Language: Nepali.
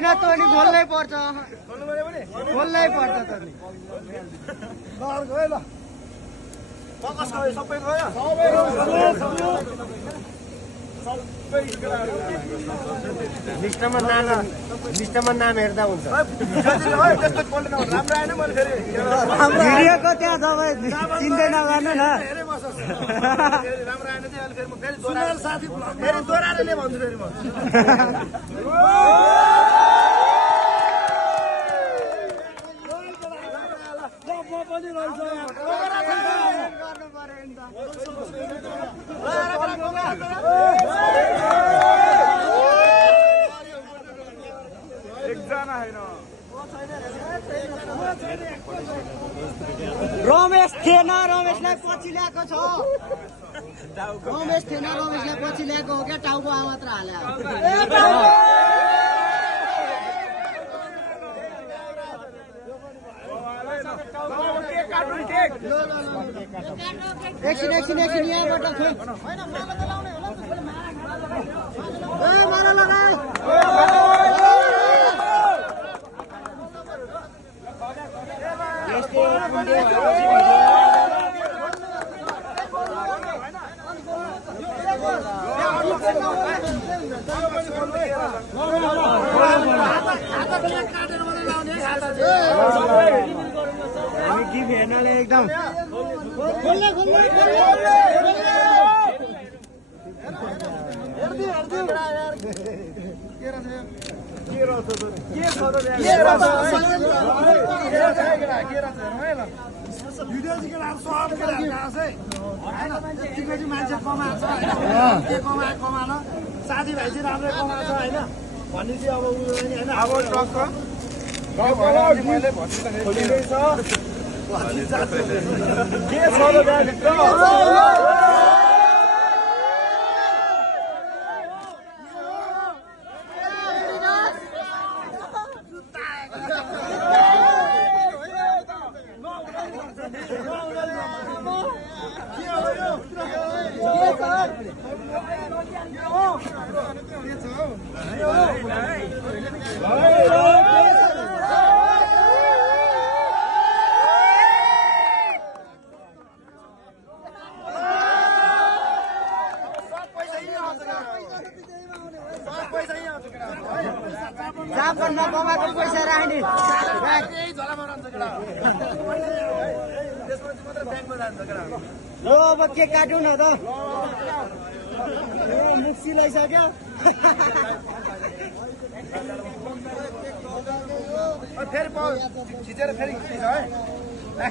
होइन त नि खोल्नै पर्छ खोल्नै पर्छ त नि लिस्टमा नाम हेर्दा हुन्छ भिडियोको त्यहाँ तपाईँ चिन्दै नगर्नु न रमेश थिएन रमेशलाई पछि ल्याएको छ रमेश थिएन रमेशलाई पछि ल्याएको हो क्या टाउको मात्र हाल्यो एकछिन एकछिन एकछिन यहाँबाट हामी गिफ हेर्नले एकदम मान्छे कमाएको छ के कमाएन साथीभाइ चाहिँ राम्रै कमाएको छ होइन भन्ने चाहिँ अब उयो होइन अब जहाँ पनि नकमाएको पैसा राख्ने अब के काट्यौँ न त मुख सिलाइसक्यो फेरि खिचेर फेरि है